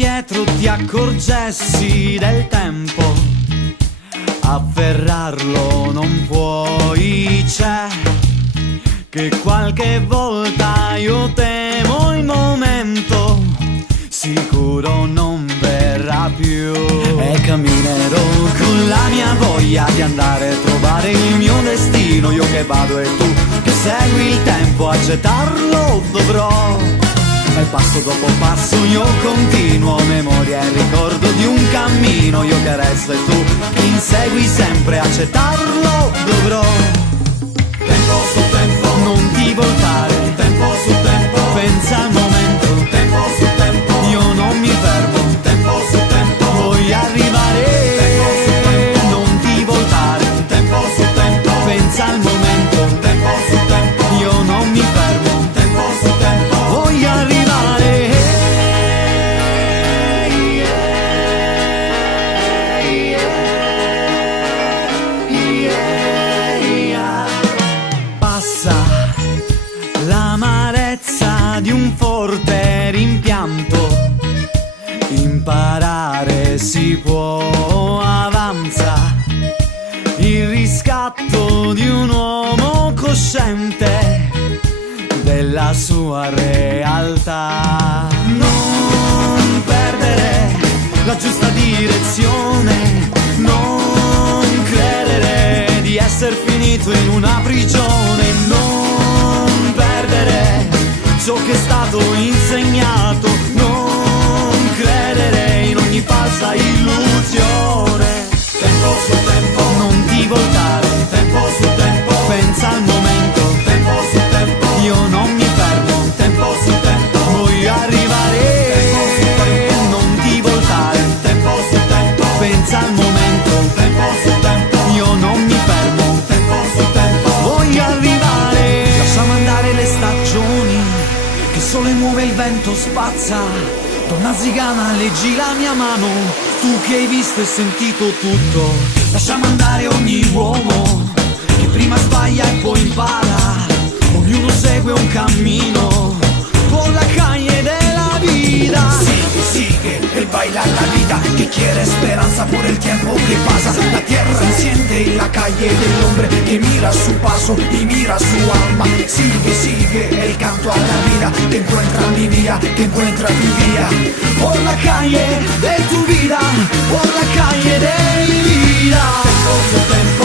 indietro ti accorgessi del tempo, afferrarlo non puoi, c'è che qualche volta io temo il momento, sicuro non verrà più. E camminerò con la mia voglia di andare a trovare il mio destino, io che vado e tu che segui il tempo, accettarlo dovrò. E passo dopo passo io continuo, memoria e ricordo di un cammino, io che resto e tu che insegui sempre, accettarlo dovrò. Tempo su tempo, non ti voltare, tempo su tempo, pensa al momento, tempo su tempo, io non mi fermo, tempo su tempo, voglio arrivare, tempo su tempo, non ti voltare, tempo su tempo, pensa al momento, tempo su tempo, io non mi fermo, tempo su tempo, voglio arrivare. L'amarezza di un forte rimpianto, imparare si può, avanza il riscatto di un uomo cosciente della sua realtà. Non perdere la giusta direzione, non credere di essere finito in una prigione, non perdere ciò che è stato insegnato, non credere in ogni falsa illusione. Tempo su tempo, non ti voltare, tempo su tempo, pensa al momento, tempo su tempo, io non mi fermo, tempo su tempo, voglio arrivare, tempo su tempo, non ti voltare, tempo su tempo, pensa al momento, tempo su tempo, io non mi fermo, tempo su tempo, voglio arrivare. Lasciamo andare le stagioni, che il sole muove, il vento spazza. Donna zigana, leggi la mia mano, tu che hai visto e sentito tutto. Lasciamo andare ogni uomo, che prima sbaglia e poi impara. Ognuno segue un cammino, con la calle della vida. Sigue, él baila la vida, que quiere esperanza por el tiempo que pasa. La tierra enciende la calle del hombre que mira su paso y mira su alma. Sigue, el canto a la vida, que encuentra mi día, que encuentra tu día. Por la calle de tu vida, por la calle de mi vida. Tempo su tempo,